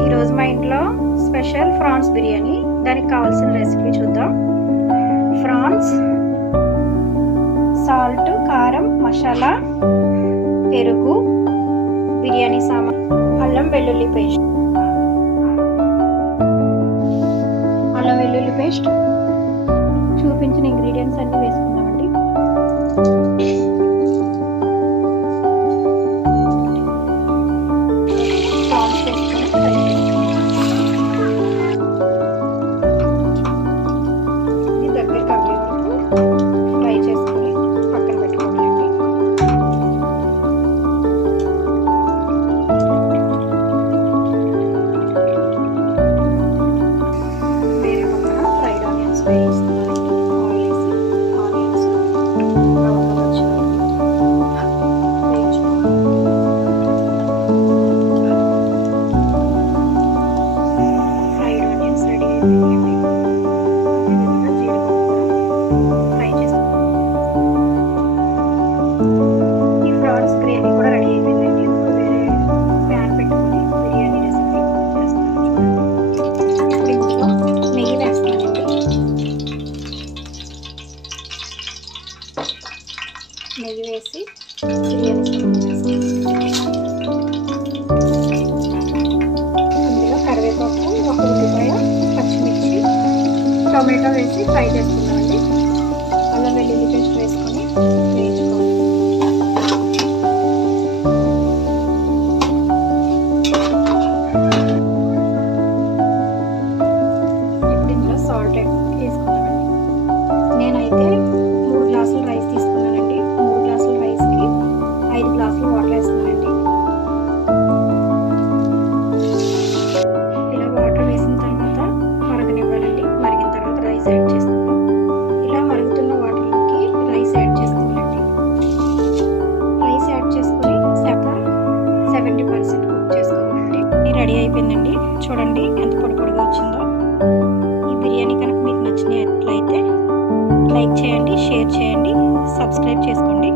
ఈరోజు మా ఇంట్లో స్పెషల్ ఫ్రాన్స్ బిర్యానీ. దానికి కావాల్సిన రెసిపీ చూద్దాం. ఫ్రాన్స్, సాల్ట్, కారం, మసాలా, పెరుగు, బిర్యానీ సామాన్, అల్లం వెల్లుల్లి పేస్ట్. అల్లం వెల్లుల్లి పేస్ట్ చూపించిన ఇంగ్రీడియంట్స్ అన్ని వేసుకుందామండి. ఫ్రై చేసుకొని పక్కన పెట్టుకోవాలండి. వేరే పక్కన ఫ్రైడ్ ఆనియన్స్ వేయిస్తున్నానండి. ఆనియన్స్ రౌండ్గా వచ్చాయి ఫ్రైడ్ ఆనియన్స్ రెడీ అయిపోయిందండి. గ్రేవీ కూడా రెడీ అయిపోయిందండి. వేరే ప్యాన్ పెట్టుకొని బిర్యానీ రెసిపీ చేస్తాను చూడండి. ఇందులో నెయ్యి వేస్తానండి. నెయ్యి వేసి బిర్యానీ అందులో కరివేపాకు, ఒక ఉల్లిపాయ, పచ్చిమిర్చి, టొమాటో వేసి ఫ్రై చేసుకున్నామండి. అల్లం వెల్లుల్లి పేస్ట్ వేసుకొని వేయించుకోవాలి. సాల్ట్ వేసుకున్నానండి. నేనైతే 3 గ్లాసులు రైస్ తీసుకున్నానండి. 3 గ్లాసుల రైస్కి 5 గ్లాసులు వాటర్ వేస్తున్నానండి. ఇలా వాటర్ వేసిన తర్వాత మరగనివ్వాలండి. మరిగిన తర్వాత రైస్ యాడ్ చేస్తున్నాను. ఇలా మరుగుతున్న వాటర్లోకి రైస్ యాడ్ చేసుకోవాలండి. రైస్ యాడ్ చేసుకొని 70% కుక్ చేసుకోవాలండి. రెడీ అయిపోయిందండి. చూడండి ఎంత పొడి పొడిగా వచ్చిందో. బిర్యానీ కనుక మీకు నచ్చినట్లయితే లైక్ చేయండి, షేర్ చేయండి, సబ్స్క్రైబ్ చేసుకోండి.